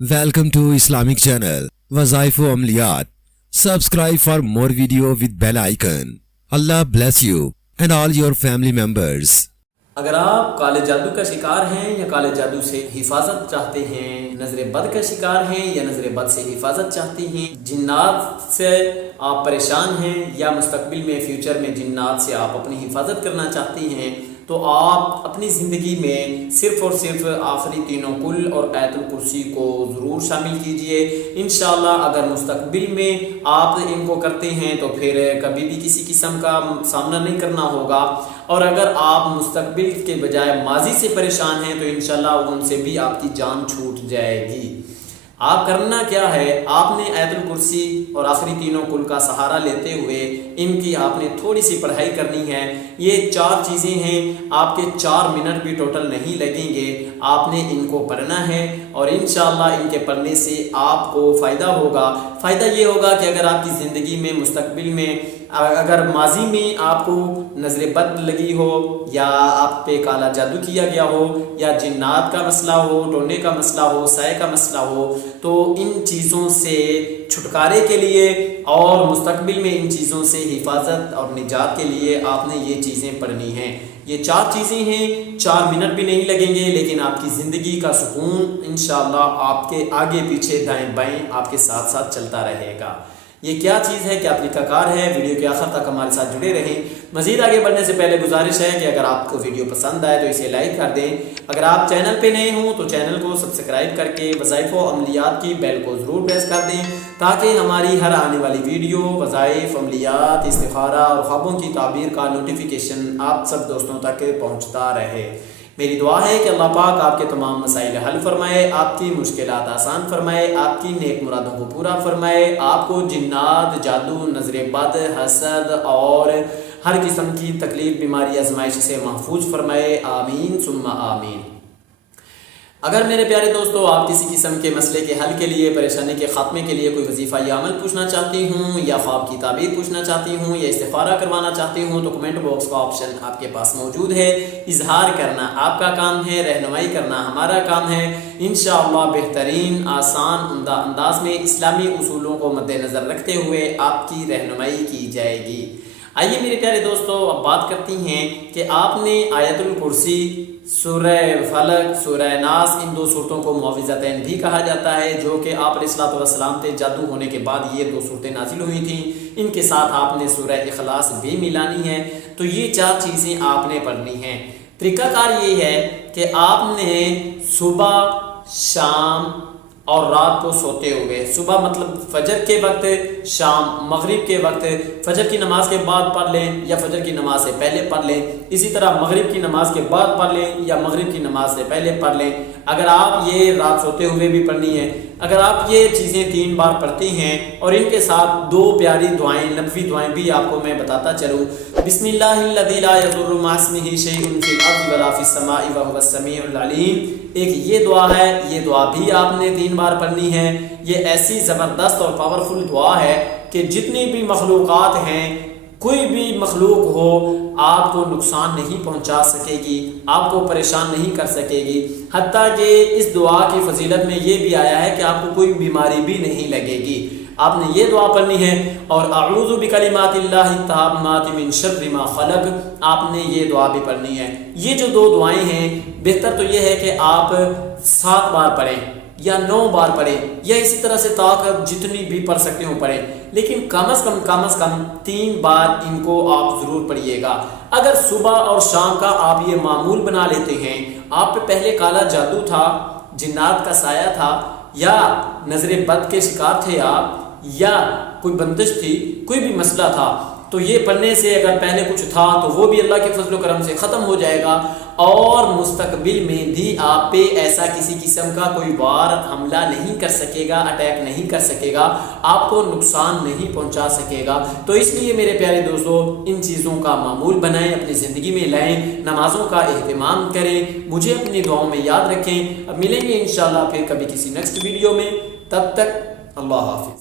Welcome to Islamic channel Wazaif Amliyat. Subscribe for more video with bell icon. Allah bless you and all your family members. اگر آپ کالے جادو کا شکار ہیں یا کالے جادو سے حفاظت چاہتے ہیں، نظر بد کا شکار ہیں یا نظر بد سے حفاظت چاہتے ہیں، جنات سے آپ پریشان ہیں یا مستقبل میں فیوچر میں جنات سے آپ اپنی حفاظت کرنا چاہتے ہیں، تو آپ اپنی زندگی میں صرف اور صرف آخری تینوں کل اور آیت الکرسی کو ضرور شامل کیجئے۔ انشاءاللہ اگر مستقبل میں آپ ان کو کرتے ہیں تو پھر کبھی بھی کسی قسم کا سامنا نہیں کرنا ہوگا، اور اگر آپ مستقبل کے بجائے ماضی سے پریشان ہیں تو انشاءاللہ ان سے بھی آپ کی جان چھوٹ جائے گی۔ آپ کرنا کیا ہے، آپ نے آیت الکرسی اور آخری تینوں کل کا سہارا لیتے ہوئے ان کی آپ نے تھوڑی سی پڑھائی کرنی ہے۔ یہ 4 چیزیں ہیں، آپ کے 4 منٹ بھی ٹوٹل نہیں لگیں گے، آپ نے ان کو پڑھنا ہے اور انشاءاللہ ان کے پڑھنے سے آپ کو فائدہ ہوگا۔ فائدہ یہ ہوگا کہ اگر آپ کی زندگی میں مستقبل میں اگر ماضی میں آپ کو نظر بد لگی ہو یا آپ پہ کالا جادو کیا گیا ہو یا جنات کا مسئلہ ہو، ٹونے کا مسئلہ ہو، سائے کا مسئلہ ہو، تو ان چیزوں سے چھٹکارے کے لیے اور مستقبل میں ان چیزوں سے حفاظت اور نجات کے لیے آپ نے یہ چیزیں پڑھنی ہیں۔ یہ 4 چیزیں ہیں، 4 منٹ بھی نہیں لگیں گے، لیکن آپ کی زندگی کا سکون انشاءاللہ آپ کے آگے پیچھے دائیں بائیں آپ کے ساتھ ساتھ چلتا رہے گا۔ یہ کیا چیز ہے، کیا طریقہ کار ہے، ویڈیو کے آخر تک ہمارے ساتھ جڑے رہیں۔ مزید آگے بڑھنے سے پہلے گزارش ہے کہ اگر آپ کو ویڈیو پسند آئے تو اسے لائک کر دیں۔ اگر آپ چینل پہ نئے ہوں تو چینل کو سبسکرائب کر کے وظائف و عملیات کی بیل کو ضرور پریس کر دیں تاکہ ہماری ہر آنے والی ویڈیو، وظائف، عملیات، استخارہ اور خوابوں کی تعبیر کا نوٹیفیکیشن آپ سب دوستوں تک پہنچتا رہے۔ میری دعا ہے کہ اللہ پاک آپ کے تمام مسائل حل فرمائے، آپ کی مشکلات آسان فرمائے، آپ کی نیک مرادوں کو پورا فرمائے، آپ کو جنات، جادو، نظر بد، حسد اور ہر قسم کی تکلیف، بیماری، آزمائش سے محفوظ فرمائے۔ آمین ثم آمین۔ اگر میرے پیارے دوستو آپ کسی قسم کے مسئلے کے حل کے لیے، پریشانی کے خاتمے کے لیے کوئی وظیفہ یا عمل پوچھنا چاہتی ہوں یا خواب کی تعبیر پوچھنا چاہتی ہوں یا استخارہ کروانا چاہتی ہوں تو کمنٹ باکس کا آپشن آپ کے پاس موجود ہے۔ اظہار کرنا آپ کا کام ہے، رہنمائی کرنا ہمارا کام ہے۔ انشاءاللہ بہترین، آسان، عمدہ انداز میں اسلامی اصولوں کو مد نظر رکھتے ہوئے آپ کی رہنمائی کی جائے گی۔ آئیے میرے پیارے دوستو اب بات کرتی ہیں کہ آپ نے آیت الکرسی، سورہ فلق، سورہ ناس، ان 2 صورتوں کو معوذتین بھی کہا جاتا ہے، جو کہ آپ علیہ الصلوۃ والسلام پہ جادو ہونے کے بعد یہ 2 صورتیں نازل ہوئی تھیں۔ ان کے ساتھ آپ نے سورہ اخلاص بھی ملانی ہے۔ تو یہ 4 چیزیں آپ نے پڑھنی ہیں۔ طریقہ کار یہ ہے کہ آپ نے صبح، شام اور رات کو سوتے ہوئے، صبح مطلب فجر کے وقت، شام مغرب کے وقت، فجر کی نماز کے بعد پڑھ لیں یا فجر کی نماز سے پہلے پڑھ لیں، اسی طرح مغرب کی نماز کے بعد پڑھ لیں یا مغرب کی نماز سے پہلے پڑھ لیں۔ اگر آپ یہ رات سوتے ہوئے بھی پڑھنی ہے، اگر آپ یہ چیزیں 3 بار پڑھتے ہیں اور ان کے ساتھ 2 پیاری دعائیں، نبوی دعائیں بھی آپ کو میں بتاتا چلوں۔ بسم اللہ الذی لا یضر مع اسمہ شیء فی الارض ولا فی السماء وهو السمیع العلیم۔ ایک یہ دعا ہے، یہ دعا بھی آپ نے 3 بار پڑھنی ہے۔ یہ ایسی زبردست اور پاورفل دعا ہے کہ جتنی بھی مخلوقات ہیں، کوئی بھی مخلوق ہو، آپ کو نقصان نہیں پہنچا سکے گی، آپ کو پریشان نہیں کر سکے گی۔ حتیٰ کہ اس دعا کی فضیلت میں یہ بھی آیا ہے کہ آپ کو کوئی بیماری بھی نہیں لگے گی۔ آپ نے یہ دعا پڑھنی ہے اور اعوذ بکلمات اللہ التامات من شر ما خلق، آپ نے یہ دعا بھی پڑھنی ہے۔ یہ جو 2 دعائیں ہیں، بہتر تو یہ ہے کہ آپ 7 بار پڑھیں یا 9 بار پڑھیں یا اسی طرح سے طاقت جتنی بھی پڑھ سکتے ہو پڑھیں، لیکن کم از کم 3 بار ان کو آپ ضرور پڑھیے گا۔ اگر صبح اور شام کا آپ یہ معمول بنا لیتے ہیں، آپ پہ پہلے کالا جادو تھا، جنات کا سایہ تھا یا نظر بد کے شکار تھے آپ، یا کوئی بندش تھی، کوئی بھی مسئلہ تھا، تو یہ پڑھنے سے اگر پہلے کچھ تھا تو وہ بھی اللہ کے فضل و کرم سے ختم ہو جائے گا، اور مستقبل میں بھی آپ پہ ایسا کسی قسم کا کوئی وار حملہ نہیں کر سکے گا، اٹیک نہیں کر سکے گا، آپ کو نقصان نہیں پہنچا سکے گا۔ تو اس لیے میرے پیارے دوستو ان چیزوں کا معمول بنائیں، اپنی زندگی میں لائیں، نمازوں کا اہتمام کریں، مجھے اپنی دعاؤں میں یاد رکھیں۔ اب ملیں گے انشاءاللہ پھر کبھی کسی نیکسٹ ویڈیو میں، تب تک اللہ حافظ۔